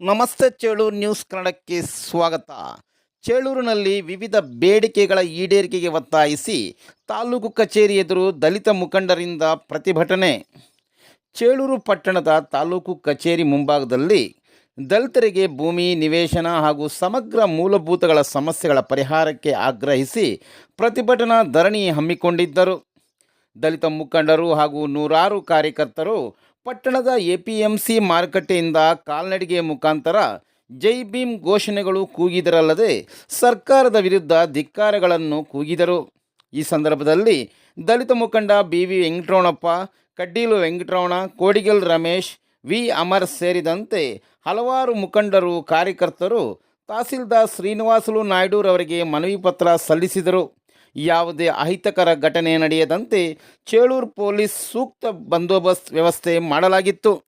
ನಮಸ್ತೆ ಚೇಳೂರು ನ್ಯೂಸ್ ಕನ್ನಡಕ್ಕೆ ಸ್ವಾಗತ. ಚೇಳೂರಿನಲ್ಲಿ ವಿವಿಧ ಬೇಡಿಕೆಗಳ ಈಡೇರಿಕೆಗೆ ಒತ್ತಾಯಿಸಿ ತಾಲೂಕು ಕಚೇರಿ ಎದುರು ದಲಿತ ಮುಖಂಡರಿಂದ ಪ್ರತಿಭಟನೆ. ಚೇಳೂರು ಪಟ್ಟಣದ ತಾಲೂಕು ಕಚೇರಿ ಮುಂಭಾಗದಲ್ಲಿ ದಲಿತರಿಗೆ ಭೂಮಿ, ನಿವೇಶನ ಹಾಗೂ ಸಮಗ್ರ ಮೂಲಭೂತಗಳ ಸಮಸ್ಯೆಗಳ ಪರಿಹಾರಕ್ಕೆ ಆಗ್ರಹಿಸಿ ಪ್ರತಿಭಟನಾ ಧರಣಿ ಹಮ್ಮಿಕೊಂಡಿದ್ದರು. ದಲಿತ ಮುಖಂಡರು ಹಾಗೂ ನೂರಾರು ಕಾರ್ಯಕರ್ತರು ಪಟ್ಟಣದ ಎಪಿಎಂಸಿ ಮಾರುಕಟ್ಟೆಯಿಂದ ಕಾಲ್ನಡಿಗೆ ಮುಖಾಂತರ ಜೈ ಭೀಮ್ ಘೋಷಣೆಗಳು ಕೂಗಿದರಲ್ಲದೆ ಸರ್ಕಾರದ ವಿರುದ್ಧ ಧಿಕ್ಕಾರಗಳನ್ನು ಕೂಗಿದರು. ಈ ಸಂದರ್ಭದಲ್ಲಿ ದಲಿತ ಮುಖಂಡ B V Venkataramanappa, Kaddilu Venkataramana, Kodigal Ramesh, V Amar ಸೇರಿದಂತೆ ಹಲವಾರು ಮುಖಂಡರು, ಕಾರ್ಯಕರ್ತರು, ತಹಸೀಲ್ದಾರ್ ಶ್ರೀನಿವಾಸುಲು ನಾಯ್ಡುರವರಿಗೆ ಮನವಿ ಪತ್ರ ಸಲ್ಲಿಸಿದರು. ಯಾವುದೇ ಅಹಿತಕರ ಘಟನೆ ನಡೆಯದಂತೆ ಚೇಳೂರು ಪೊಲೀಸ್ ಸೂಕ್ತ ಬಂದೋಬಸ್ತ್ ವ್ಯವಸ್ಥೆ ಮಾಡಲಾಗಿತ್ತು.